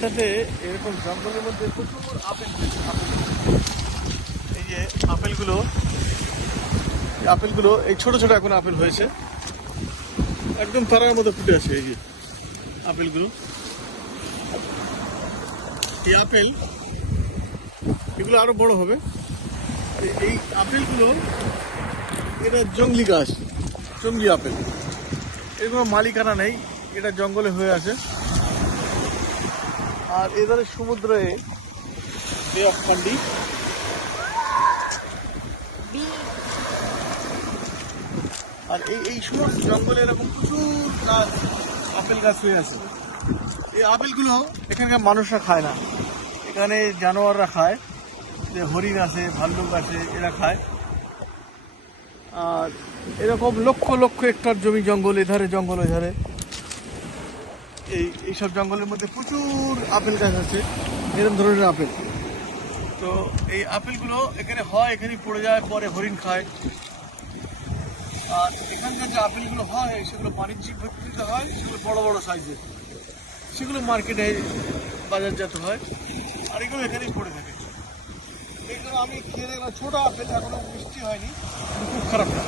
জায়গাটাতে এরকম জঙ্গলের মধ্যে প্রচুর আপেল। এই যে আপেলগুলো আপেলগুলো, এই ছোট ছোট এখন আপেল হয়েছে। একদম তারার মধ্যে ফুটে আছে এই যে আপেলগুলো। এই আপেল, এগুলো আরও বড় হবে। এই- আপেলগুলো, এটা জঙ্গলি গাছ, জঙ্গলি আপেল। কোনো মালিকানা নেই, এটা জঙ্গলে হয়ে আছে। আর এধারে সমুদ্রে বে অফ কান্ডি আর এই এই সমস্ত জঙ্গলে এরকম প্রচুর গাছ আপেল গাছ হয়ে আছে। এই আপেলগুলো এখানকার মানুষরা খায় না। এখানে জানোয়াররা খায় যে হরিণ আছে ভাল্লুক আছে এরা খায়। আর এরকম লক্ষ লক্ষ হেক্টর জমি জঙ্গল এধারে জঙ্গল এধারে এই, এইসব জঙ্গলের মধ্যে প্রচুর আপেল গাছ আছে এরকম ধরনের আপেল। তো এই আপেলগুলো এখানে হয় এখানেই পড়ে যায়, পরে হরিণ খায়। আর এখানকার যে আপেলগুলো হয়, সেগুলো বাণিজ্যিক ভিত্তিতে হয়, সেগুলো বড় বড় সাইজের। সেগুলো মার্কেটে বাজারজাত হয়, আর এগুলো এখানেই পড়ে থাকে। এগুলো আমি খেয়ে দেখলাম, ছোটো আপেল, এখনও মিষ্টি হয়নি খুব খারাপ না